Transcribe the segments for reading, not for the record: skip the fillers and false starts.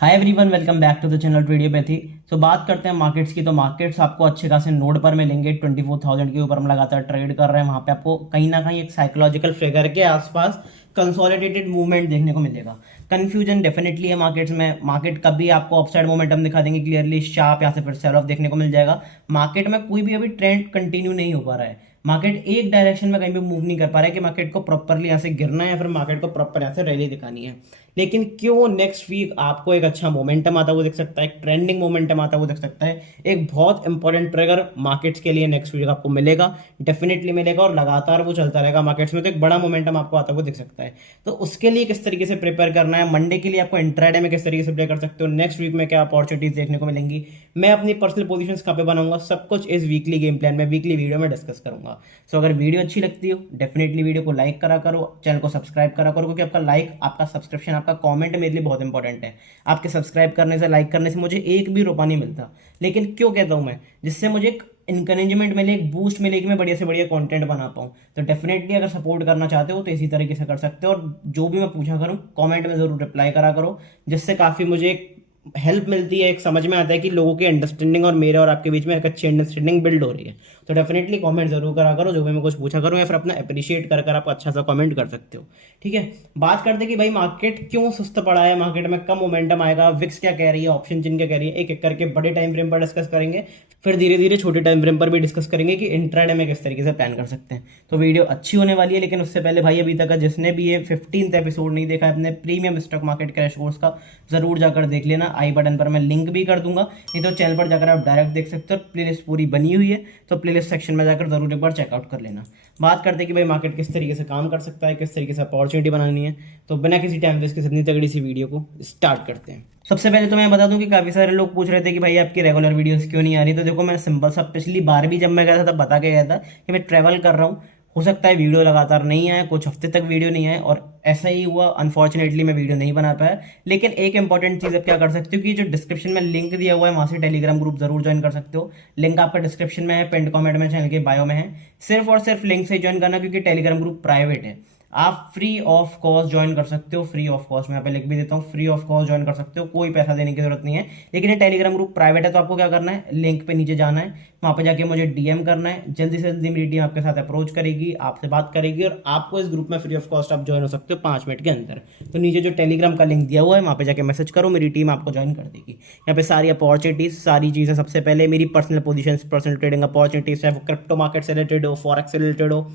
Hi everyone, welcome back to the channel Tradiopathy. तो बात करते हैं मार्केट्स की। तो मार्केट्स आपको अच्छे खासे नोड पर मिलेंगे। 24,000 के ऊपर हम लगातार ट्रेड कर रहे हैं। वहां पे आपको कहीं ना कहीं एक साइकोलॉजिकल फिगर के आसपास कंसोलिडेटेड मूवमेंट देखने को मिलेगा। कंफ्यूजन डेफिनेटली है मार्केट्स में। मार्केट कभी आपको अपसाइड मोमेंटम दिखा देंगे क्लियरली शार्प, या फिर सेल ऑफ देखने को मिल जाएगा। मार्केट में कोई भी अभी ट्रेंड कंटिन्यू नहीं हो पा रहा है। मार्केट एक डायरेक्शन में कहीं भी मूव नहीं कर पा रहा है कि मार्केट को प्रॉपरली यहाँ से गिरना है या फिर मार्केट को प्रॉपर यहाँ से रैली दिखानी है। लेकिन क्यों नेक्स्ट वीक आपको एक अच्छा मोमेंटम आता हुआ दिख सकता है, एक ट्रेंडिंग मोमेंटम आता हुआ दिख सकता है। एक बहुत इंपॉर्टेंट ट्रिगर मार्केट्स के लिए नेक्स्ट वीक आपको मिलेगा, डेफिनेटली मिलेगा, और लगातार वो चलता रहेगा मार्केट्स में। तो एक बड़ा मोमेंटम आपको आता हुआ दिख सकता है। तो उसके लिए किस तरीके से प्रिपेयर करना है, मंडे के लिए आपको इंट्राडे में किस तरीके से प्ले कर सकते हो, नेक्स्ट वीक में क्या अपॉर्चुनिटीज देखने को मिलेंगी, मैं अपनी पर्सनल पोजीशंस कहाँ पे बनाऊंगा, सब कुछ इस वीकली गेम प्लान में, वीकली वीडियो में डिस्कस करूंगा। सो अगर वीडियो अच्छी लगती हो डेफिनेटली वीडियो को लाइक करा करो, चैनल को सब्सक्राइब करा करो, क्योंकि आपका लाइक, आपका सब्सक्रिप्शन, आपका कमेंट मेरे लिए बहुत इंपॉर्टेंट है। आपके सब्सक्राइब करने से, लाइक करने से मुझे एक भी रुपया नहीं मिलता, लेकिन क्यों कहता हूं मैं, जिससे मुझे एक इंकरेजमेंट मिले, एक बूस्ट मिले कि मैं बढ़िया से बढ़िया कंटेंट बना पाऊं। तो डेफिनेटली अगर सपोर्ट करना चाहते हो तो इसी तरीके से कर सकते हो, और जो भी मैं पूछा करूं कमेंट में जरूर रिप्लाई करा करो, जिससे काफी मुझे हेल्प मिलती है। एक समझ में आता है कि लोगों की अंडरस्टैंडिंग और मेरे और आपके बीच में एक अच्छी अंडरस्टैंडिंग बिल्ड हो रही है। तो डेफिनेटली कमेंट जरूर करा करो, जो भी मैं कुछ पूछा करूँ, या फिर अपना अप्रिशिएट कर कर आप अच्छा सा कमेंट कर सकते हो। ठीक है, बात करते हैं कि भाई मार्केट क्यों सुस्त पड़ा है, मार्केट में कम मोमेंटम आएगा, विक्स क्या कह रही है, ऑप्शन जिन क्या कह रही है, एक एक करके बड़े टाइम फ्रेम पर डिस्कस करेंगे, फिर धीरे धीरे छोटे टाइम फ्रेम पर भी डिस्कस करेंगे कि इंट्राडे में किस तरीके से प्लान कर सकते हैं। तो वीडियो अच्छी होने वाली है, लेकिन उससे पहले भाई अभी तक जिसने भी ये 15th एपिसोड नहीं देखा है अपने premium stock market crash course का, जरूर जाकर देख लेना। आई बटन पर मैं लिंक भी कर दूंगा, नहीं तो चैनल पर जाकर आप डायरेक्ट देख सकते हो। प्लेलिस्ट पूरी बनी हुई है, तो प्लेलिस्ट सेक्शन में जाकर जरूर एक बार चेकआउट कर लेना। बात करते हैं कि भाई मार्केट किस तरीके से काम कर सकता है, किस तरीके से अपॉर्चुनिटी बनानी है। तो बिना किसी टाइम वेस्ट के अपनी तगड़ी सी वीडियो को स्टार्ट करते हैं। सबसे पहले तो मैं बता दूं कि काफी सारे लोग पूछ रहे थे कि भाई आपकी रेगुलर वीडियोस क्यों नहीं आ रही। तो देखो, मैं सिंपल सा पिछली बार भी जब मैं गया था तब बता के गया था कि मैं ट्रैवल कर रहा हूँ, हो सकता है वीडियो लगातार नहीं आए, कुछ हफ्ते तक वीडियो नहीं आए, और ऐसा ही हुआ। अनफॉर्चुनेटली मैं वीडियो नहीं बना पाया। लेकिन एक इंपॉर्टेंट चीज अब क्या कर सकते हो कि जो डिस्क्रिप्शन में लिंक दिया हुआ है वहां से टेलीग्राम ग्रुप जरूर ज्वाइन कर सकते हो। लिंक आपका डिस्क्रिप्शन में है, पिंड कमेंट में, चैनल के बायो में है। सिर्फ और सिर्फ लिंक से ज्वाइन करना, क्योंकि टेलीग्राम ग्रुप प्राइवेट है। आप फ्री ऑफ कॉस्ट ज्वाइन कर सकते हो, फ्री ऑफ कॉस्ट, मैं यहाँ पे लिख भी देता हूँ, फ्री ऑफ कॉस्ट ज्वाइन कर सकते हो, कोई पैसा देने की जरूरत नहीं है। लेकिन ये टेलीग्राम ग्रुप प्राइवेट है, तो आपको क्या करना है, लिंक पे नीचे जाना है, वहां पे जाके मुझे डीएम करना है। जल्दी से जल्दी मेरी टीम आपके साथ अप्रोच करेगी, आपसे बात करेगी, और आपको इस ग्रुप में फ्री ऑफ कॉस्ट आप ज्वाइन हो सकते हो 5 मिनट के अंदर। तो नीचे जो टेलीग्राम का लिंक दिया हुआ है वहां पे जाके मैसेज करो, मेरी टीम आपको ज्वाइन कर देगी। यहाँ पे सारी अपॉर्चुनिटीज, सारी चीजें, सबसे पहले मेरी personal position, personal trading opportunities, चाहे वो क्रिप्टो मार्केट से रिलेटेड हो, फॉरेक्स से रिलेटेड हो,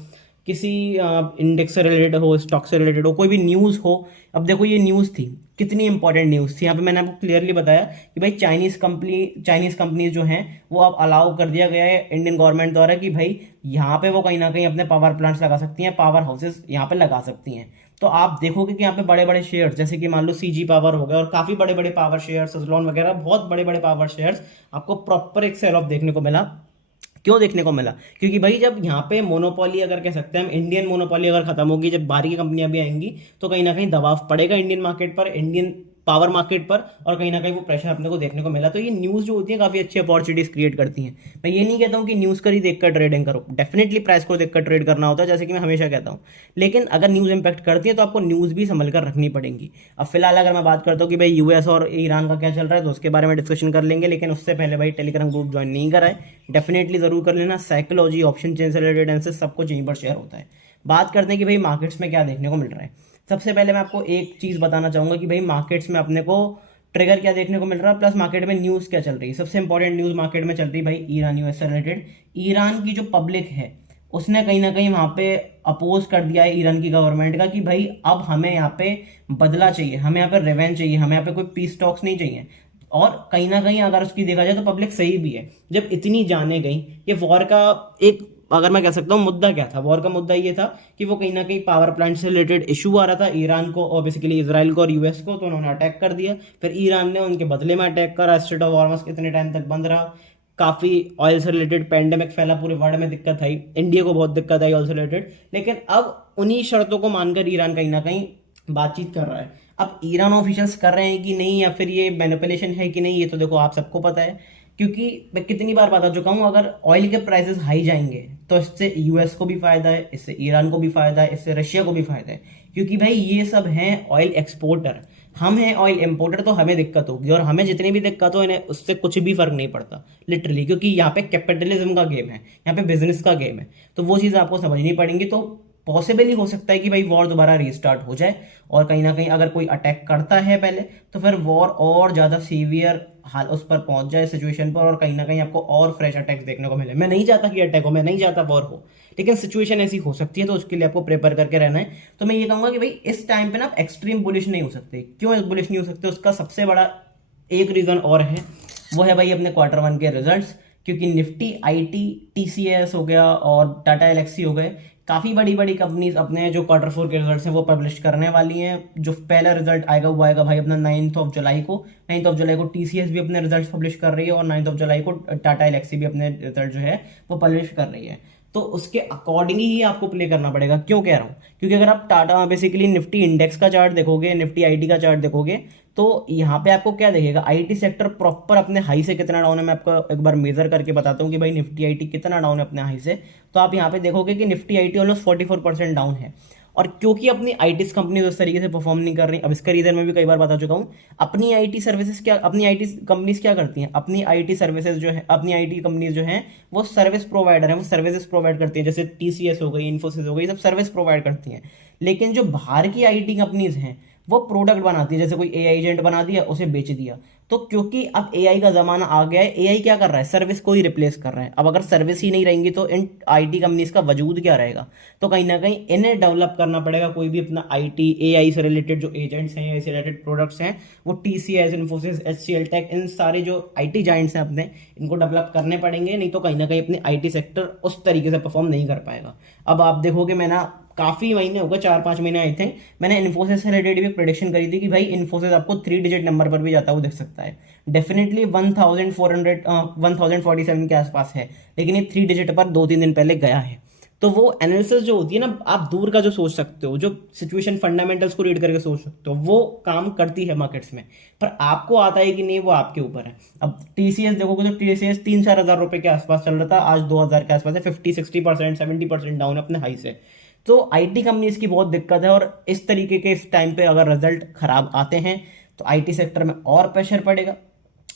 किसी इंडेक्स से रिलेटेड हो, स्टॉक से रिलेटेड हो, कोई भी न्यूज़ हो। अब देखो, ये न्यूज़ थी, कितनी इंपॉर्टेंट न्यूज़ थी। यहाँ पे मैंने आपको क्लियरली बताया कि भाई चाइनीज़ कंपनीज जो हैं वो अब अलाउ कर दिया गया है इंडियन गवर्नमेंट द्वारा कि भाई यहाँ पे वो कहीं ना कहीं अपने पावर प्लांट्स लगा सकती हैं, पावर हाउसेस यहाँ पे लगा सकती हैं। तो आप देखोगे कि यहाँ पे बड़े बड़े शेयर्स, जैसे कि मान लो सीजी पावर हो गया, और काफ़ी बड़े बड़े पावर शेयर्स, सुजलॉन वगैरह, बहुत बड़े बड़े पावर शेयर्स, आपको प्रॉपर एक सेल ऑफ देखने को मिला। क्यों देखने को मिला? क्योंकि भाई जब यहाँ पे मोनोपोली, अगर कह सकते हैं हम, इंडियन मोनोपोली अगर खत्म होगी, जब बाहरी की कंपनियां भी आएंगी, तो कहीं ना कहीं दबाव पड़ेगा इंडियन मार्केट पर, इंडियन पावर मार्केट पर, और कहीं ना कहीं वो प्रेशर अपने को देखने को मिला। तो ये न्यूज़ जो होती है काफ़ी अच्छी अपॉर्चुनिटीज क्रिएट करती हैं। मैं ये नहीं कहता हूँ कि न्यूज़ कर ही देखकर ट्रेडिंग करो, डेफिनेटली प्राइस को देखकर ट्रेड करना होता है, जैसे कि मैं हमेशा कहता हूँ। लेकिन अगर न्यूज़ इंपैक्ट करती है तो आपको न्यूज़ भी संभल कर रखनी पड़ेगी। अब फिलहाल अगर मैं बात करता हूँ कि भाई यूएस और ईरान का क्या चल रहा है, तो उसके बारे में डिस्कशन कर लेंगे। लेकिन उससे पहले भाई टेलीग्राम ग्रुप ज्वाइन नहीं करा है, डेफिनेटली जरूर कर लेना। साइकोलॉजी, ऑप्शन चेन से रिलेटेड आंसर सब कुछ यहीं पर शेयर होता है। बात करते हैं कि भाई मार्केट्स में क्या देखने को मिल रहा है। सबसे पहले मैं आपको एक चीज़ बताना चाहूँगा कि भाई मार्केट्स में अपने को ट्रिगर क्या देखने को मिल रहा है, प्लस मार्केट में न्यूज़ क्या चल रही है। सबसे इंपॉर्टेंट न्यूज़ मार्केट में चल रही है भाई ईरान यूएस से रिलेटेड। ईरान की जो पब्लिक है उसने कहीं ना कहीं वहां पे अपोज कर दिया है ईरान की गवर्नमेंट का कि भाई अब हमें यहाँ पे बदला चाहिए, हमें यहाँ पे रिवेंज चाहिए, हमें यहाँ पे कोई पीस टॉक्स नहीं चाहिए। और कहीं ना कहीं अगर उसकी देखा जाए तो पब्लिक सही भी है। जब इतनी जाने गई, ये वॉर का एक, अगर मैं कह सकता हूँ, मुद्दा क्या था, वॉर का मुद्दा ये था कि वो कहीं ना कहीं पावर प्लांट से रिलेटेड इशू आ रहा था ईरान को, और बेसिकली इसराइल को और यूएस को। तो उन्होंने अटैक कर दिया, फिर ईरान ने उनके बदले में अटैक करा, स्ट्रेट ऑफ हॉर्मस कितने टाइम तक बंद रहा, काफी ऑयल से रिलेटेड पेंडेमिक फैला, पूरे वर्ल्ड में दिक्कत आई, इंडिया को बहुत दिक्कत आई ऑयल से रिलेटेड। लेकिन अब उन्हीं शर्तों को मानकर ईरान कहीं ना कहीं बातचीत कर रहा है। अब ईरान ऑफिशियल्स कर रहे हैं कि नहीं, या फिर ये मैनिपुलेशन है कि नहीं, ये तो देखो आप सबको पता है। क्योंकि मैं कितनी बार बता चुका हूं, अगर ऑयल के प्राइसेस हाई जाएंगे तो इससे यूएस को भी फायदा है, इससे ईरान को भी फायदा है, इससे रशिया को भी फायदा है। क्योंकि भाई ये सब हैं ऑयल एक्सपोर्टर। हम हैं ऑयल इम्पोर्टर, तो हमें दिक्कत होगी, और हमें जितनी भी दिक्कत हो इन्हें उससे कुछ भी फर्क नहीं पड़ता लिटरली, क्योंकि यहाँ पे कैपिटलिज्म का गेम है, यहाँ पे बिजनेस का गेम है। तो वो चीज़ आपको समझनी पड़ेंगी। तो पॉसिबल ही हो सकता है कि भाई वॉर दोबारा रीस्टार्ट हो जाए, और कहीं ना कहीं अगर कोई अटैक करता है पहले, तो फिर वॉर और ज़्यादा सीवियर हाल उस पर पहुंच जाए सिचुएशन पर, और कहीं ना कहीं आपको और फ्रेश अटैक्स देखने को मिले। मैं नहीं चाहता कि अटैक हो, मैं नहीं चाहता वॉर हो, लेकिन सिचुएशन ऐसी हो सकती है, तो उसके लिए आपको प्रिपेयर करके रहना है। तो मैं ये कहूंगा कि भाई इस टाइम पे ना आप एक्सट्रीम बुलिश नहीं हो सकते। क्यों बुलिश नहीं हो सकते? उसका सबसे बड़ा एक रीजन और है, वो है भाई अपने Q1 के रिजल्ट्स। क्योंकि निफ्टी, आईटी, टीसीएस हो गया और टाटा एलेक्सी हो गए, काफ़ी बड़ी बड़ी कंपनीज अपने जो Q4 के रिजल्ट्स हैं वो पब्लिश करने वाली हैं। जो पहला रिजल्ट आएगा वो आएगा भाई अपना 9 जुलाई को। 9 जुलाई को टीसीएस भी अपने रिजल्ट पब्लिश कर रही है, और 9 जुलाई को टाटा एलेक्सी भी अपने रिजल्ट जो है वो पब्लिश कर रही है। तो उसके अकॉर्डिंग ही आपको प्ले करना पड़ेगा। क्यों कह रहा हूँ? क्योंकि अगर आप टाटा बेसिकली निफ्टी इंडेक्स का चार्ट देखोगे, निफ्टी आईटी का चार्ट देखोगे, तो यहाँ पे आपको क्या देखेगा, आईटी सेक्टर प्रॉपर अपने हाई से कितना डाउन है। मैं आपको एक बार मेजर करके बताता हूँ कि भाई निफ्टी आईटी कितना डाउन है अपने हाई से। तो आप यहाँ पे देखोगे कि निफ्टी आईटी ऑलमोस्ट 44% डाउन है। और क्योंकि अपनी आईटी कंपनी उस तरीके से परफॉर्म नहीं कर रही, अब इसका रीजन मैं भी कई बार बता चुका हूँ। अपनी आईटी सर्विसेज क्या, अपनी आईटी कंपनीज क्या करती हैं? अपनी आईटी सर्विसेज जो है, अपनी आईटी कंपनीज जो हैं वो सर्विस प्रोवाइडर है, वो सर्विसेज प्रोवाइड करती हैं। जैसे टीसीएस हो गई, इन्फोसिस हो गई, सब सर्विस प्रोवाइड करती हैं। लेकिन जो बाहर की आईटी कंपनीज हैं वो प्रोडक्ट बनाती है। जैसे कोई एआई एजेंट बना दिया, उसे बेच दिया। तो क्योंकि अब एआई का जमाना आ गया है, एआई क्या कर रहा है? सर्विस को ही रिप्लेस कर रहा है। अब अगर सर्विस ही नहीं रहेंगी तो इन आईटी कंपनीज का वजूद क्या रहेगा? तो कहीं ना कहीं इन्हें डेवलप करना पड़ेगा, कोई भी अपना आईटी, एआई से रिलेटेड जो एजेंट्स हैं, एआई से रिलेटेड प्रोडक्ट्स हैं, वो टीसीएस, इन्फोसिस, एचसीएल टेक, इन सारे जो आईटी जाइंट्स हैं अपने, इनको डेवलप करने पड़ेंगे। नहीं तो कहीं ना कहीं अपनी आईटी सेक्टर उस तरीके से परफॉर्म नहीं कर पाएगा। अब आप देखोगे, मैं ना काफी महीने हो गए, 4-5 महीने आई थिंक, मैंने इन्फोसिस से रिलेटेड भी प्रेडिक्शन करी थी कि भाई इन्फोसिस आपको 3 डिजिट नंबर पर भी जाता हुआ दिख सकता है। डेफिनेटली 1447 के आसपास है, लेकिन ये 3 डिजिट पर 2-3 दिन पहले गया है। तो वो एनालिसिस जो होती है ना, आप दूर का जो सोच सकते हो, जो सिचुएशन फंडामेंटल्स को रीड करके सोच सकते हो, वो काम करती है मार्केट्स में। पर आपको आता है कि नहीं, वो आपके ऊपर है। अब टीसीएस देखोगे तो टीसीएस 3-4 हज़ार रुपए के आसपास चल रहा था, आज 2000 के आसपास है। 50-60%, 70% डाउन अपने हाई से। तो आईटी कंपनीज की बहुत दिक्कत है, और इस तरीके के इस टाइम पे अगर रिजल्ट खराब आते हैं तो आईटी सेक्टर में और प्रेशर पड़ेगा।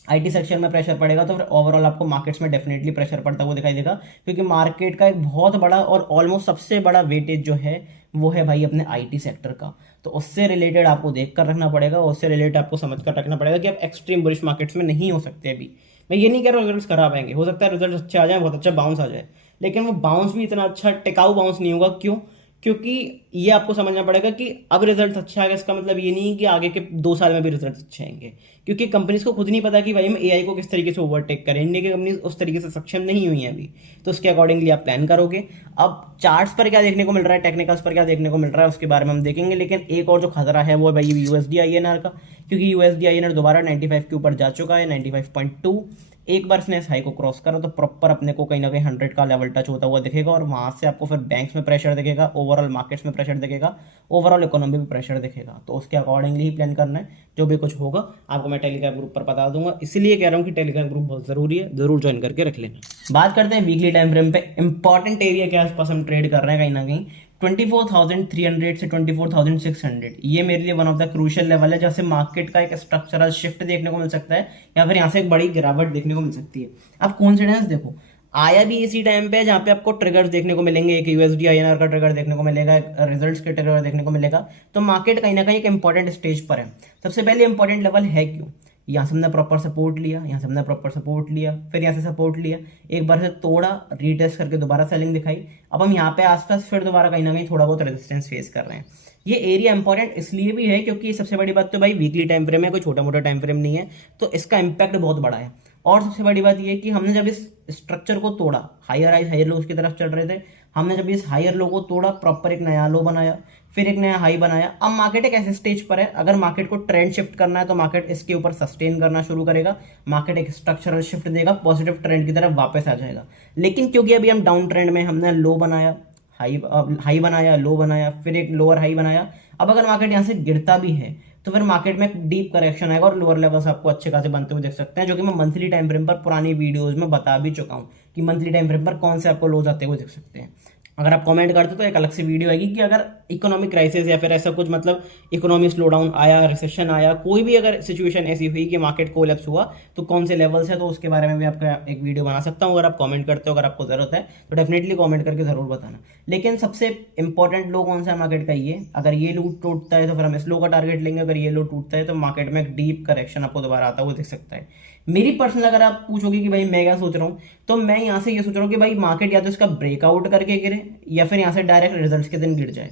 आईटी सेक्शन में प्रेशर पड़ेगा तो फिर ओवरऑल आपको मार्केट्स में डेफिनेटली प्रेशर पड़ता हुआ दिखाई देगा। क्योंकि मार्केट का एक बहुत बड़ा और ऑलमोस्ट सबसे बड़ा वेटेज जो है वो है भाई अपने आईटी सेक्टर का। तो उससे रिलेटेड आपको देख कर रखना पड़ेगा, उससे रिलेटेड आपको समझ कर रखना पड़ेगा कि आप एक्सट्रीम बुलिश मार्केट्स में नहीं हो सकते अभी। मैं ये नहीं कह रहा रिजल्ट्स खराब आएंगे, हो सकता है रिजल्ट अच्छे आ जाए, बहुत अच्छा बाउंस आ जाए, लेकिन वो बाउंस भी इतना अच्छा टिकाऊ बाउंस नहीं होगा। क्यों? क्योंकि ये आपको समझना पड़ेगा कि अब रिजल्ट अच्छा आएगा, इसका मतलब ये नहीं कि आगे के 2 साल में भी रिजल्ट अच्छे आएंगे। क्योंकि कंपनीज को खुद नहीं पता कि भाई हम एआई को किस तरीके से ओवरटेक करें। इंडिया की कंपनीज उस तरीके से सक्षम नहीं हुई हैं अभी, तो उसके अकॉर्डिंगली आप प्लान करोगे। अब चार्ट्स पर क्या देखने को मिल रहा है, टेक्निकल्स पर क्या देखने को मिल रहा है, उसके बारे में हम देखेंगे। लेकिन एक और जो खतरा है वो है भाई यूएसडी आईएनआर का। क्योंकि यूएसडी आईएनआर दोबारा 95 के ऊपर जा चुका है, 95.2। एक बार इसने इस हाई को क्रॉस करा तो प्रॉपर अपने को कहीं ना कहीं 100 का लेवल टच होता हुआ दिखेगा, और वहां से आपको फिर बैंक्स में प्रेशर दिखेगा, ओवरऑल मार्केट्स में प्रेशर दिखेगा, ओवरऑल इकोनॉमी में प्रेशर दिखेगा। तो उसके अकॉर्डिंगली ही प्लान करना है। जो भी कुछ होगा आपको मैं टेलीग्राम ग्रुप पर बता दूंगा, इसलिए कह रहा हूँ कि टेलीग्राम ग्रुप बहुत जरूरी है, जरूर ज्वाइन करके रख लेना। बात करते हैं वीकली टाइम फ्रेम पे इंपॉर्टेंट एरिया के आसपास हम ट्रेड कर रहे हैं। कहीं ना कहीं 24,300 से 24,600 ये मेरे लिए one of the crucial level है, जहाँ से मार्केट का एक स्ट्रक्चरल शिफ्ट देखने को मिल सकता है, या फिर यहाँ से एक बड़ी गिरावट देखने को मिल सकती है। अब कॉन्फिडेंस देखो, आया भी इसी टाइम पे जहाँ पे आपको ट्रिगर्स देखने को मिलेंगे। एक यूएसडी आईएनआर का ट्रिगर देखने को मिलेगा, एक रिजल्ट्स के ट्रिगर देखने को मिलेगा। तो मार्केट कहीं ना कहीं एक इंपॉर्टेंट स्टेज पर है। सबसे पहले इंपॉर्टेंट लेवल है क्यों? यहाँ से हमने प्रॉपर सपोर्ट लिया, यहाँ से हमने प्रॉपर सपोर्ट लिया, फिर यहाँ से सपोर्ट लिया, एक बार से तोड़ा, रीटेस्ट करके दोबारा सेलिंग दिखाई। अब हम यहाँ पे आसपास फिर दोबारा कहीं ना कहीं थोड़ा बहुत रेजिस्टेंस फेस कर रहे हैं। ये एरिया इंपॉर्टेंट इसलिए भी है क्योंकि सबसे बड़ी बात तो भाई वीकली टाइम फ्रेम है, कोई छोटा मोटा टाइम फ्रेम नहीं है, तो इसका इंपैक्ट बहुत बड़ा है। और सबसे बड़ी बात यह है कि हमने जब इस स्ट्रक्चर को तोड़ा, हायर हाई हायर लो की तरफ चल रहे थे, हमने जब इस हायर लो को तोड़ा, प्रॉपर एक नया लो बनाया, फिर एक नया हाई बनाया। अब मार्केट एक ऐसे स्टेज पर है, अगर मार्केट को ट्रेंड शिफ्ट करना है तो मार्केट इसके ऊपर सस्टेन करना शुरू करेगा, मार्केट एक स्ट्रक्चरल शिफ्ट देगा, पॉजिटिव ट्रेंड की तरफ वापस आ जाएगा। लेकिन क्योंकि अभी हम डाउन ट्रेंड में, हमने लो बनाया, हाई बनाया, लो बनाया, फिर एक लोअर हाई बनाया। अब अगर मार्केट यहाँ से गिरता भी है तो फिर मार्केट में डीप करेक्शन आएगा और लोअर लेवल्स आपको अच्छे खासे बनते हुए देख सकते हैं, जो कि मैं मंथली टाइम फ्रेम पर पुरानी वीडियोस में बता भी चुका हूँ कि मंथली टाइम फ्रेम पर कौन से आपको लोज आते हुए देख सकते हैं। अगर आप कमेंट करते तो एक अलग से वीडियो आएगी कि अगर इकोनॉमिक क्राइसिस या फिर ऐसा कुछ मतलब इकोनॉमी स्लो डाउन आया, रिसेशन आया, कोई भी अगर सिचुएशन ऐसी हुई कि मार्केट कोलैप्स हुआ तो कौन से लेवल्स है, तो उसके बारे में भी आपका एक वीडियो बना सकता हूँ। अगर आप कमेंट करते हो, अगर आपको जरूरत है तो डेफिनेटली कमेंट करके जरूर बताना। लेकिन सबसे इंपॉर्टेंट लो कौन सा है मार्केट का, ये अगर ये लो टूटता है तो फिर हम इस लो का टारगेट लेंगे। अगर ये लो टूटता है तो मार्केट में एक डीप करेक्शन आपको दोबारा आता हुआ दिख सकता है। मेरी पर्सनल अगर आप पूछोगे कि भाई मैं क्या सोच रहा हूँ, तो मैं यहाँ से ये सोच रहा हूँ कि भाई मार्केट या तो इसका ब्रेकआउट करके गिरे या फिर यहाँ से डायरेक्ट रिजल्ट्स के दिन गिर जाए,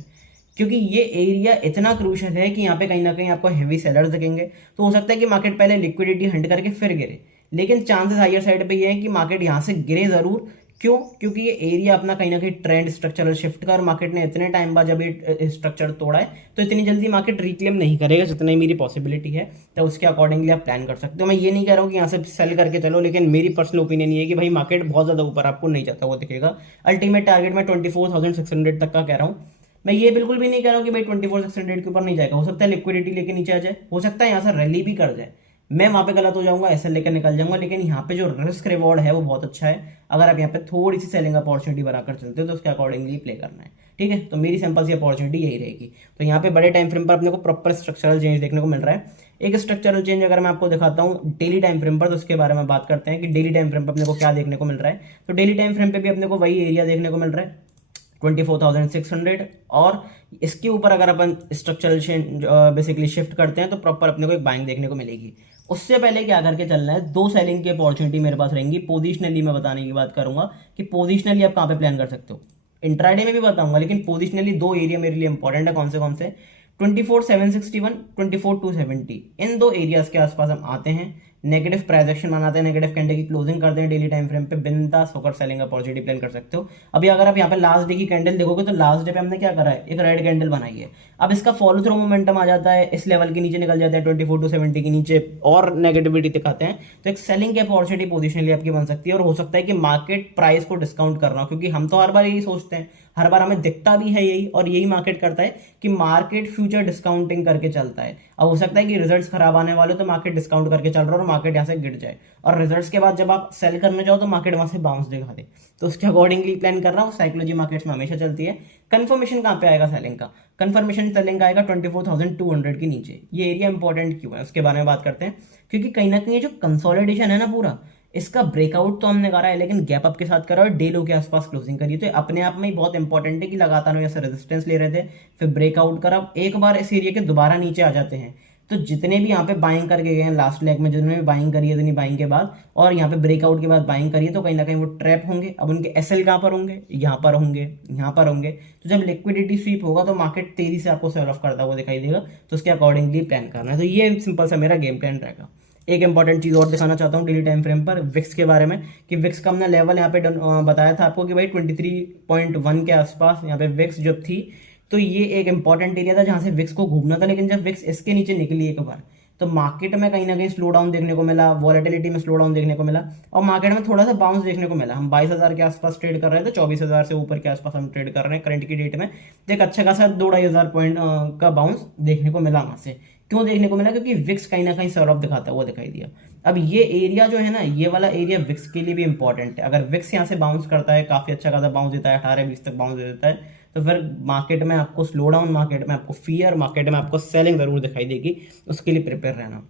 क्योंकि ये एरिया इतना क्रूशल है कि यहाँ पे कहीं ना कहीं आपको हेवी सेलर्स दिखेंगे। तो हो सकता है कि मार्केट पहले लिक्विडिटी हंट करके फिर गिरे, लेकिन चांसेस हायर साइड पे ये है कि मार्केट यहाँ से गिरे जरूर। क्यों? क्योंकि ये एरिया अपना कहीं ना कहीं ट्रेंड स्ट्रक्चरल शिफ्ट कर, मार्केट ने इतने टाइम बाद जब ये स्ट्रक्चर तोड़ा है तो इतनी जल्दी मार्केट रिक्लेम नहीं करेगा, जितनी मेरी पॉसिबिलिटी है। तो उसके अकॉर्डिंगली आप प्लान कर सकते हो। मैं ये नहीं कह रहा हूँ कि यहाँ से सेल करके चलो, लेकिन मेरी पर्सनल ओपिनियन ये है कि भाई मार्केट बहुत ज़्यादा ऊपर आपको नहीं जाता वो दिखेगा। अल्टीमेट टारगेट मैं 24,600 तक का कह रहा हूँ। मैं ये बिल्कुल भी नहीं कह रहा हूँ कि भाई 24,600 के ऊपर नहीं जाएगा। हो सकता है लिक्विडिटी लेके नीचे आ जाए, हो सकता है यहाँ से रैली भी कर जाए, मैं वहां पे गलत हो जाऊंगा, ऐसे लेकर निकल जाऊंगा। लेकिन यहाँ पे जो रिस्क रिवॉर्ड है वो बहुत अच्छा है। अगर आप यहाँ पे थोड़ी सी सेलिंग अपॉर्चुनिटी बनाकर चलते हो तो उसके अकॉर्डिंगली प्ले करना है, ठीक है। तो मेरी सिंपल सी अपॉर्चुनिटी यही रहेगी। तो यहाँ पे बड़े टाइम फ्रेम पर अपने को प्रॉपर स्ट्रक्चरल चेंज देखने को मिल रहा है। एक स्ट्रक्चरल चेंज अगर मैं आपको दिखाता हूँ डेली टाइम फ्रेम पर, तो उसके बारे में बात करते हैं कि डेली टाइम फ्रेम पर अपने को क्या देखने को मिल रहा है। तो डेली टाइम फ्रेम पे भी अपने को वही एरिया देखने को मिल रहा है 24,600। और इसके ऊपर अगर अपन स्ट्रक्चरल बेसिकली शिफ्ट करते हैं तो प्रॉपर अपने को एक बाइंग देखने को मिलेगी। उससे पहले क्या करके चलना है, दो सेलिंग की अपॉर्चुनिटी मेरे पास रहेंगी। पोजिशनली मैं बताने की बात करूंगा कि पोजिशनली आप कहाँ पे प्लान कर सकते हो, इंट्राडे में भी बताऊंगा, लेकिन पोजिशनली दो एरिया मेरे लिए इंपॉर्टेंट है। कौन से 24,761, 24,270, इन दो एरियाज के आसपास हम आते हैं, नेगेटिव प्राइस एक्शन बनाते हैं, नेगेटिव कैंडल की क्लोजिंग करते हैं डेली टाइम फ्रेम पे, बिंदास होकर सेलिंग अपॉर्चुनिटी प्लान कर सकते हो। अभी अगर आप यहाँ पे लास्ट डे की कैंडल देखोगे तो लास्ट डे पे हमने क्या करा है, एक रेड कैंडल बनाई है। अब इसका फॉलो थ्रू मोमेंटम आ जाता है, इस लेवल के नीचे निकल जाता है 24,270 के नीचे और नेगेटिविटी दिखाते हैं, तो एक सेलिंग की अपॉर्चुनिटी पोजिशनली आपकी बन सकती है। और हो सकता है कि मार्केट प्राइस को डिस्काउंट कर रहा हो, क्योंकि हम तो हर बार यही सोचते हैं, हर बार हमें दिखता भी है यही, और यही मार्केट करता है कि मार्केट फ्यूचर डिस्काउंटिंग करके चलता है। अब हो सकता है कि रिजल्ट्स खराब आने वाले तो मार्केट डिस्काउंट करके चल रहा है और मार्केट यहाँ से गिर जाए, और रिजल्ट्स के बाद जब आप सेल करने जाओ तो मार्केट वहां से बाउंस दिखा दे। तो उसके अकॉर्डिंगली प्लान कर रहा हूँ। साइकोलॉजी मार्केट्स में हमेशा चलती है। कंफर्मेशन कहाँ पे आएगा सेलिंग का, कंफर्मेशन सेलिंग आएगा 24,200 के नीचे। ये एरिया इंपॉर्टेंट क्यों है उसके बारे में बात करते हैं, क्योंकि कहीं ना कहीं जो कंसोलिडेशन है ना पूरा, इसका ब्रेकआउट तो हमने करा है लेकिन गैप अप के साथ करा और डे लो के आसपास क्लोजिंग करी। तो अपने आप में ही बहुत इंपॉर्टेंट है कि लगातार ऐसे रेजिस्टेंस ले रहे थे, फिर ब्रेकआउट करा, एक बार इस एरिया के दोबारा नीचे आ जाते हैं। तो जितने भी यहाँ पे बाइंग करके गए हैं लास्ट लेग में, जितने भी बाइंग करी है इतनी बाइंग के बाद, और यहाँ पे ब्रेकआउट के बाद बाइंग करी है, तो कहीं ना कहीं वो ट्रैप होंगे। अब उनके एसएल कहाँ पर होंगे, यहाँ पर होंगे, यहाँ पर होंगे। तो जब लिक्विडिटी स्वीप होगा तो मार्केट तेजी से आपको सेल ऑफ करता हुआ दिखाई देगा, तो उसके अकॉर्डिंगली प्लान करना है। तो ये सिंपल सा मेरा गेम प्लान रहेगा। एक इंपॉर्टेंट चीज और दिखाना चाहता हूँ डेली टाइम फ्रेम पर विक्स के बारे में, कि विक्स का हमने लेवल यहाँ पे बताया था आपको कि भाई 23.1 के आसपास यहाँ पे विक्स जब थी, तो ये एक इंपॉर्टेंट एरिया था जहां से विक्स को घूमना था। लेकिन जब विक्स इसके नीचे निकली एक बार, तो मार्केट में कहीं ना कहीं स्लो डाउन देखने को मिला, वॉलेटिलिटी में स्लो डाउन देखने को मिला, और मार्केट में थोड़ा सा बाउंस देखने को मिला। हम 22,000 के आसपास ट्रेड कर रहे थे, 24,000 से ऊपर के आसपास हम ट्रेड कर रहे हैं करंट की डेट में। तो एक अच्छा खासा 2-2,500 पॉइंट का बाउंस देखने को मिला वहां से। क्यों देखने को मिला? क्योंकि विक्स कहीं ना कहीं सेल ऑफ दिखाता हुआ दिखाई दिया। अब ये एरिया जो है ना, ये वाला एरिया विक्स के लिए भी इंपॉर्टेंट है। अगर विक्स यहाँ से बाउंस करता है, काफी अच्छा खासा बाउंस देता है, 18-20 तक बाउंस दे देता है, तो फिर मार्केट में आपको स्लो डाउन, मार्केट में आपको फियर, मार्केट में आपको सेलिंग जरूर दिखाई देगी। उसके लिए प्रिपेयर रहना।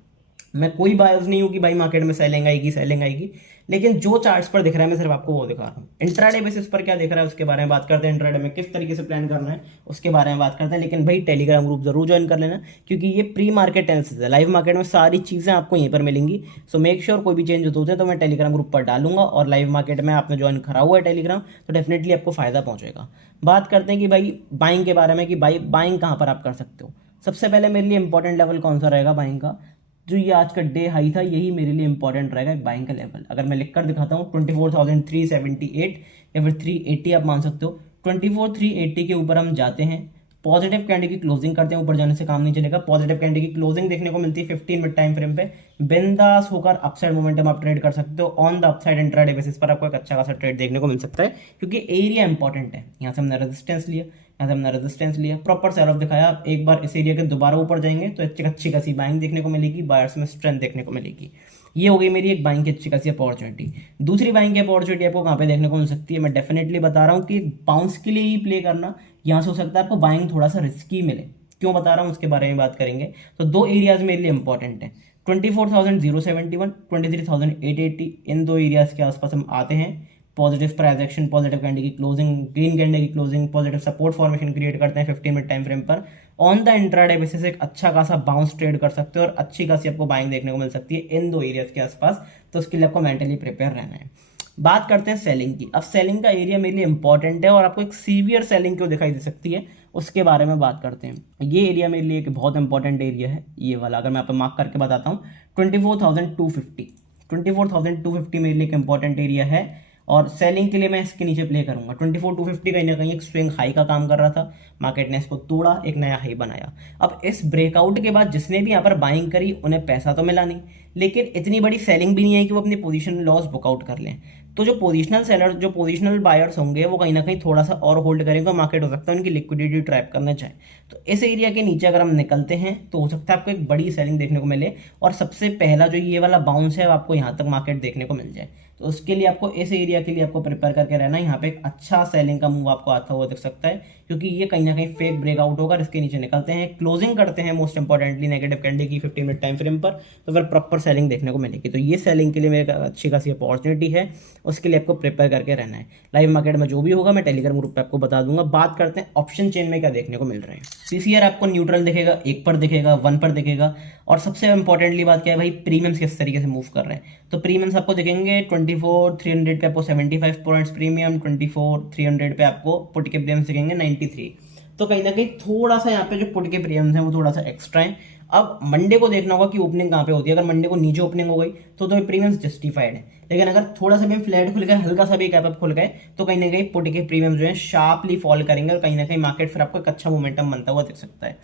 मैं कोई बायस नहीं हूं कि भाई मार्केट में सेलिंग आएगी, लेकिन जो चार्ट्स पर दिख रहा है मैं सिर्फ आपको वो दिखा रहा हूँ। इंट्राडे बेसिस पर क्या दिख रहा है उसके बारे में बात करते हैं, इंट्राडे में किस तरीके से प्लान करना है उसके बारे में बात करते हैं। लेकिन भाई टेलीग्राम ग्रुप जरूर ज्वाइन कर लेना, क्योंकि ये प्री मार्केट एनालिसिस है। लाइव मार्केट में सारी चीजें आपको यहीं पर मिलेंगी। सो मेक श्योर कोई भी चेंज होते हैं तो मैं टेलीग्राम ग्रुप पर डालूंगा, और लाइव मार्केट में आपने ज्वाइन करा हुआ है टेलीग्राम, तो डेफिनेटली आपको फायदा पहुंचेगा। बात करते हैं कि भाई बाइंग के बारे में, कि भाई बाइंग कहाँ पर आप कर सकते हो। सबसे पहले मेरे लिए इंपॉर्टेंट लेवल कौन सा रहेगा बाइंग का, जो ये आज का डे हाई था, यही मेरे लिए इंपॉर्टेंट रहेगा एक बाइंग का लेवल। अगर मैं लिख कर दिखाता हूँ 24,378 या फिर 380 आप मान सकते हो। 24,380 के ऊपर हम जाते हैं, पॉजिटिव कैंडल की क्लोजिंग करते हैं, ऊपर जाने से काम नहीं चलेगा। पॉजिटिव कैंडल की क्लोजिंग देखने को मिलती है 15 मिनट टाइम फ्रेम पे, बिंदास होकर अपसाइड मोमेंटम आप ट्रेड कर सकते हो। On the upside intraday basis पर आपको एक अच्छा खासा ट्रेड देखने को मिल सकता है, क्योंकि एरिया इंपॉर्टेंट है। यहाँ से हमने रेजिस्टेंस लिया, यहाँ से हमने रेजिस्टेंस लिया, प्रॉपर सेल ऑफ दिखाया। एक बार इस एरिया के दोबारा ऊपर जाएंगे तो अच्छी खासी बाइंग देखने को मिलेगी, बायर्स में स्ट्रेंथ देखने को मिलेगी। ये हो गई मेरी एक बाइंग की अच्छी खासी अपॉर्चुनिटी। दूसरी बाइंग की अपॉर्चुनिटी आपको कहाँ पे देखने को मिल सकती है, मैं डेफिनेटली बता रहा हूँ कि बाउंस के लिए ही प्ले करना, यहाँ से हो सकता है आपको बाइंग थोड़ा सा रिस्की मिले। क्यों बता रहा हूँ उसके बारे में बात करेंगे। तो दो एरियाज मेरे लिए इंपॉर्टेंट है, 24,071, 23,880, इन दो एरियाज के आसपास हम आते हैं। Positive price action, positive candle की क्लोजिंग, ग्रीन कैंडल की closing, positive support formation create करते हैं 15 मिनट टाइम फ्रेम पर। ऑन द इंट्राडे बेसिस एक अच्छा खासा बाउंस ट्रेड कर सकते हो और अच्छी खासी आपको बाइंग देखने को मिल सकती है इन दो एरियाज के आसपास। तो उसके लिए आपको मेंटली प्रिपेयर रहना है। बात करते हैं सेलिंग की। अब सेलिंग का एरिया मेरे लिए इंपॉर्टेंट है और आपको एक सीवियर सेलिंग क्यों दिखाई दे सकती है उसके बारे में बात करते हैं। ये एरिया मेरे लिए एक बहुत इंपॉर्टेंट एरिया है, ये वाला अगर मैं आप मार्क करके बताता हूँ 24,250 मेरे लिए एक इंपॉर्टेंट एरिया है और सेलिंग के लिए मैं इसके नीचे प्ले करूंगा। 24,250 कहीं ना कहीं एक स्विंग हाई का काम कर रहा था, मार्केट ने इसको तोड़ा, एक नया हाई बनाया। अब इस ब्रेकआउट के बाद जिसने भी यहाँ पर बाइंग करी उन्हें पैसा तो मिला नहीं, लेकिन इतनी बड़ी सेलिंग भी नहीं है कि वो अपनी पोजीशन लॉस बुकआउट कर लें। तो जो पोजिशनल सेलर, जो पोजिशनल बायर्स होंगे वो कहीं ना कहीं थोड़ा सा और होल्ड करेंगे, मार्केट हो सकता है उनकी लिक्विडिटी ट्रैप करना चाहे। तो इस एरिया के नीचे अगर हम निकलते हैं तो हो सकता है आपको एक बड़ी सेलिंग देखने को मिले और सबसे पहला जो ये वाला बाउंस है आपको यहाँ तक मार्केट देखने को मिल जाए। तो उसके लिए आपको इस एरिया के लिए आपको प्रिपेयर करके रहना है। यहाँ पे एक अच्छा सेलिंग का मूव आपको आता हुआ दिख सकता है क्योंकि ये कहीं ना कहीं फेक ब्रेकआउट होगा। इसके नीचे निकलते हैं, क्लोजिंग करते हैं मोस्ट इंपॉर्टेंटली नेगेटिव कैंडल की 15 मिनट टाइम फ्रेम पर, तो फिर प्रॉपर सेलिंग देखने को मिलेगी। तो ये सेलिंग के लिए मेरे अच्छी खासी अपॉर्चुनिटी है, उसके लिए आपको प्रिपेयर करके रहना है। लाइव मार्केट में जो भी होगा मैं टेलीग्राम ग्रुप पे आपको बता दूंगा। बात करते हैं ऑप्शन चेन में क्या देखने को मिल रहा है। सीसीआर आपको न्यूट्रल दिखेगा, 1 पर दिखेगा, 1 पर दिखेगा और सबसे इंपॉर्टेंटली बात क्या है भाई, प्रीमियम्स किस तरीके से मूव कर रहे हैं। तो प्रीमियम्स आपको दिखेंगे 24,300 पे आपको 75 पॉइंट्स प्रीमियम, 24,300 पे आपको पुट के प्रीमियम्स दिखेंगे 93। तो कहीं ना कहीं थोड़ा सा यहाँ पे जो पुट के प्रीमियम्स हैं वो थोड़ा सा एक्स्ट्रा है। अब मंडे को देखना होगा कि ओपनिंग कहाँ पे होती है। अगर मंडे को नीचे ओपनिंग हो गई तो ये प्रीमियम्स जस्टिफाइड है, लेकिन अगर थोड़ा सा भी फ्लैट खुल गए, हल्का सा भी गैप अप खुल गए तो कहीं ना कहीं पुट के प्रीमियम जो है शार्पली फॉल करेंगे और कहीं ना कहीं मार्केट फिर आपको एक अच्छा मोमेंटम बनता हुआ दिख सकता है।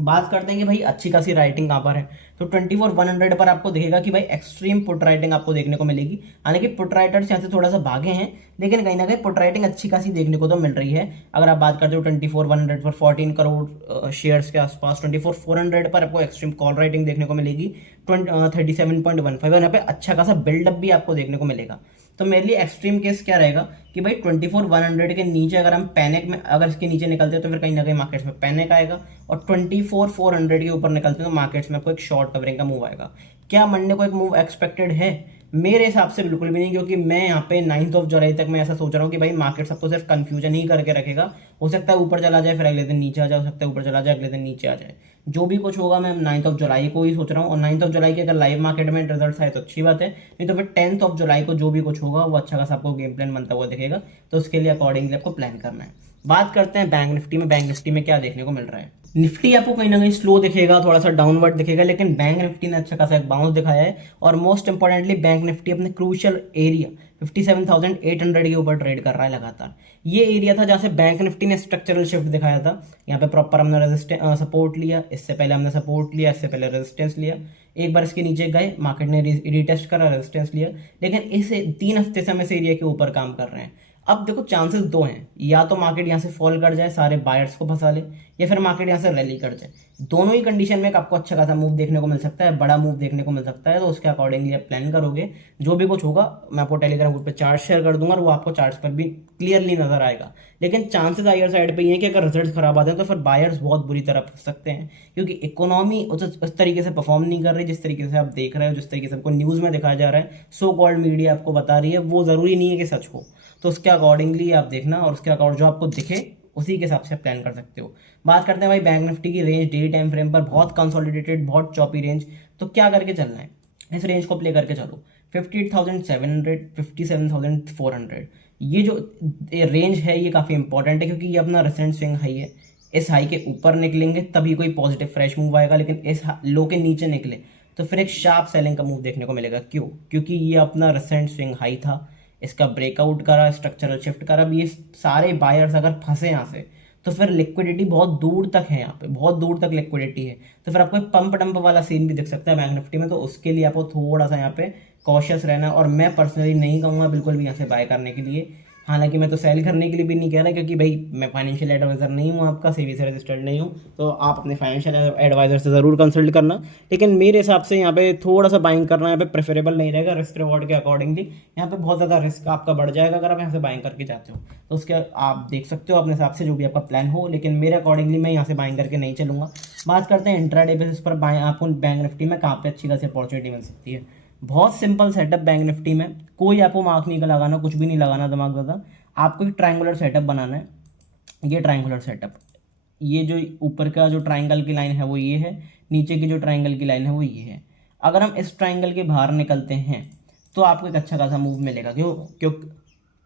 बात करते हैं कि भाई अच्छी खासी राइटिंग कहाँ पर है। तो 24,100 पर आपको दिखेगा कि भाई एक्सट्रीम पुट राइटिंग आपको देखने को मिलेगी। हालांकि पुट राइटर्स यहाँ से थोड़ा सा भागे हैं, लेकिन कहीं ना कहीं पुट राइटिंग अच्छी खासी देखने को तो मिल रही है। अगर आप बात करते हो 24,100 पर 14 करोड़ शेयर्स के आसपास, 24,400 पर आपको एक्सट्रीम कॉल राइटिंग देखने को मिलेगी 37.15। यहाँ पे अच्छा खासा बिल्डअप भी आपको देखने को मिलेगा। तो मेरे लिए एक्सट्रीम केस क्या रहेगा कि भाई 24,100 के नीचे अगर हम पैनिक में, अगर इसके नीचे निकलते हैं तो फिर कहीं ना कहीं मार्केट्स में पैनिक आएगा और 24,400 के ऊपर निकलते हैं तो मार्केट्स में आपको एक शॉर्ट कवरिंग का मूव आएगा। क्या मंडे को एक मूव एक्सपेक्टेड है? मेरे हिसाब से बिल्कुल भी नहीं, क्योंकि मैं यहाँ पे 9 जुलाई तक मैं ऐसा सोच रहा हूँ कि भाई मार्केट सबको सिर्फ कंफ्यूजन ही करके रखेगा। हो सकता है ऊपर चला जाए फिर अगले दिन नीचे आ जाए, हो सकता है ऊपर चला जाए अगले दिन नीचे आ जाए। जो भी कुछ होगा मैं 9 जुलाई को ही सोच रहा हूँ और 9 जुलाई के अगर लाइव मार्केट में रिजल्ट आए तो अच्छी बात है, नहीं तो फिर 10 जुलाई को जो भी कुछ होगा वो अच्छा खासा आपको गेम प्लान बनता हुआ दिखेगा। तो उसके लिए अकॉर्डिंगली आपको प्लान करना है। बात करते हैं बैंक निफ्टी में। बैंक निफ्टी में क्या देखने को मिल रहा है। निफ्टी आपको कहीं ना कहीं स्लो दिखेगा, थोड़ा सा डाउनवर्ड दिखेगा, लेकिन बैंक निफ्टी ने अच्छा खासा एक बाउंस दिखाया है और मोस्ट इंपॉर्टेंटली बैंक निफ्टी अपने क्रूशियल एरिया 57,800 के ऊपर ट्रेड कर रहा है लगातार। ये एरिया था जहां से बैंक निफ्टी ने स्ट्रक्चरल शिफ्ट दिखाया था। यहाँ पे प्रॉपर हमने रेजिस्टेंस सपोर्ट लिया, इससे पहले हमने सपोर्ट लिया, इससे पहले रेजिस्टेंस लिया, एक बार इसके नीचे गए, मार्केट ने रिटेस्ट करा, रेजिस्टेंस लिया, लेकिन इस 3 हफ्ते से हम इस एरिया के ऊपर काम कर रहे हैं। अब देखो चांसेस दो हैं, या तो मार्केट यहाँ से फॉल कर जाए, सारे बायर्स को फंसा ले, या फिर मार्केट यहाँ से रैली कर जाए। दोनों ही कंडीशन में आपको अच्छा खासा मूव देखने को मिल सकता है, बड़ा मूव देखने को मिल सकता है। तो उसके अकॉर्डिंगली आप प्लान करोगे, जो भी कुछ होगा मैं आपको टेलीग्राम ग्रुप पे चार्ट शेयर कर दूंगा और वो आपको चार्ट्स पर भी क्लियरली नजर आएगा। लेकिन चांसेस हायर साइड पे ये है कि अगर रिजल्ट खराब आते हैं तो फिर बायर्स बहुत बुरी तरह फंस सकते हैं, क्योंकि इकोनॉमी उस तरीके से परफॉर्म नहीं कर रही जिस तरीके से आप देख रहे हो, जिस तरीके से आपको न्यूज में दिखाया जा रहा है, सो कॉल्ड मीडिया आपको बता रही है, वो जरूरी नहीं है कि सच हो। तो उसके अकॉर्डिंगली आप देखना और उसके अकॉर्डिंग जो आपको दिखे उसी के हिसाब से प्लान कर सकते हो। बात करते हैं भाई बैंक निफ्टी की रेंज डेली टाइम फ्रेम पर, बहुत कंसोलिडेटेड, बहुत चॉपी रेंज। तो क्या करके चलना है, इस रेंज को प्ले करके चलो 58,700, 57,400। ये जो रेंज है ये काफ़ी इंपॉर्टेंट है क्योंकि ये अपना रिसेंट स्विंग हाई है। इस हाई के ऊपर निकलेंगे तभी कोई पॉजिटिव फ्रेश मूव आएगा, लेकिन इस लो के नीचे निकले तो फिर एक शार्प सेलिंग का मूव देखने को मिलेगा। क्यों? क्योंकि ये अपना रिसेंट स्विंग हाई था, इसका ब्रेकआउट करा, स्ट्रक्चरल शिफ्ट करा। अब ये सारे बायर्स अगर फंसे यहाँ से तो फिर लिक्विडिटी बहुत दूर तक है, यहाँ पे बहुत दूर तक लिक्विडिटी है। तो फिर आपको एक पंप डंप वाला सीन भी दिख सकता है बैंक निफ्टी में। तो उसके लिए आपको थोड़ा सा यहाँ पे कॉशियस रहना, और मैं पर्सनली नहीं कहूँगा बिल्कुल भी यहाँ से बाय करने के लिए। हालांकि मैं तो सेल करने के लिए भी नहीं कह रहा, क्योंकि भाई मैं फाइनेंशियल एडवाइज़र नहीं हूँ आपका, सेबी से रजिस्टर्ड नहीं हूँ, तो आप अपने फाइनेंशियल एडवाइज़र से ज़रूर कंसल्ट करना। लेकिन मेरे हिसाब से यहाँ पे थोड़ा सा बाइंग करना यहाँ पे प्रेफरेबल नहीं रहेगा रिस्क रिवॉर्ड के अकॉर्डिंगली। यहाँ पे बहुत ज़्यादा रिस्क आपका बढ़ जाएगा अगर आप यहाँ से बाइंग करके जाते हो, तो उसके आप देख सकते हो अपने हिसाब से जो भी आपका प्लान हो, लेकिन मेरे अकॉर्डिंगली मैं यहाँ से बाइंग करके नहीं चलूँगा। बात करते हैं इंट्राडे बेसिस पर आपको बैंक निफ्टी में कहाँ पे अच्छी खासी अपॉर्चुनिटी मिल सकती है। बहुत सिंपल सेटअप बैंक निफ्टी में, कोई आपको मार्क नहीं लगाना, कुछ भी नहीं लगाना दिमाग ज़्यादा। आपको एक ट्रायंगुलर सेटअप बनाना है। ये ट्रायंगुलर सेटअप, ये जो ऊपर का जो ट्रायंगल की लाइन है वो ये है, नीचे की जो ट्रायंगल की लाइन है वो ये है। अगर हम इस ट्रायंगल के बाहर निकलते हैं तो आपको एक अच्छा खासा मूव मिलेगा। क्यों क्यों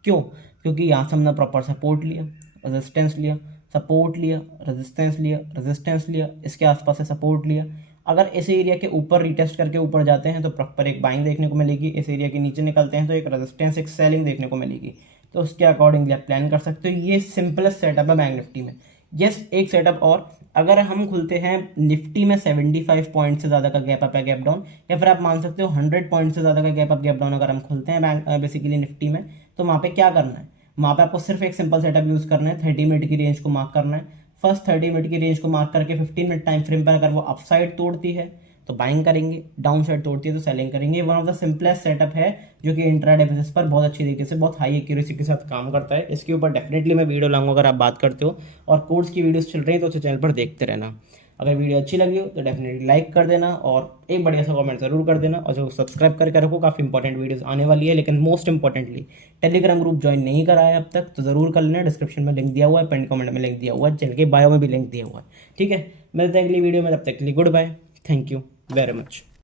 क्यों क्योंकि यहाँ से हमने प्रॉपर सपोर्ट लिया, रेजिस्टेंस लिया, सपोर्ट लिया, रेजिस्टेंस लिया, रेजिस्टेंस लिया, इसके आसपास से सपोर्ट लिया। अगर इस एरिया के ऊपर रिटेस्ट करके ऊपर जाते हैं तो प्रॉपर एक बाइंग देखने को मिलेगी, इस एरिया के नीचे निकलते हैं तो एक रेजिस्टेंस, एक सेलिंग देखने को मिलेगी। तो उसके अकॉर्डिंगली आप प्लान कर सकते हो। ये सिंपलेस्ट सेटअप है बैंक निफ्टी में। यस, एक सेटअप और, अगर हम खुलते हैं निफ्टी में 75 पॉइंट से ज़्यादा का गैप अप या गैप डाउन, या फिर आप मान सकते हो 100 पॉइंट से ज़्यादा का गैप अप गैप डाउन अगर हम खुलते हैं बैंक बेसिकली निफ्टी में, तो वहाँ पे क्या करना है, वहाँ पे आपको सिर्फ एक सिंपल सेटअप यूज़ करना है। 30 मिनट की रेंज को मार्क करना है। फर्स्ट 30 मिनट की रेंज को मार्क करके 15 मिनट टाइम फ्रेम पर अगर वो अपसाइड तोड़ती है तो बाइंग करेंगे, डाउन साइड तोड़ती है तो सेलिंग करेंगे। One of the simplest setup है जो कि इंट्राडे बेसिस पर बहुत अच्छी तरीके से, बहुत हाई एक्यूरेसी के साथ काम करता है। इसके ऊपर डेफिनेटली मैं वीडियो लाऊंगा अगर आप बात करते हो, और कोर्स की वीडियोस चल रही हैं तो उसे चैनल पर देखते रहना। अगर वीडियो अच्छी लगी हो तो डेफिनेटली लाइक कर देना और एक बढ़िया सा कमेंट जरूर कर देना, और जो सब्सक्राइब करके रखो, काफ़ी इंपॉर्टेंट वीडियोस आने वाली है। लेकिन most importantly Telegram group join नहीं करा है अब तक तो ज़रूर कर लेना, डिस्क्रिप्शन में लिंक दिया हुआ है, पिन कमेंट में लिंक दिया हुआ है, चैनल के बायो में भी लिंक दिया हुआ है। ठीक है, मिलते हैं अगली वीडियो में, तब तक के लिए goodbye, thank you very much.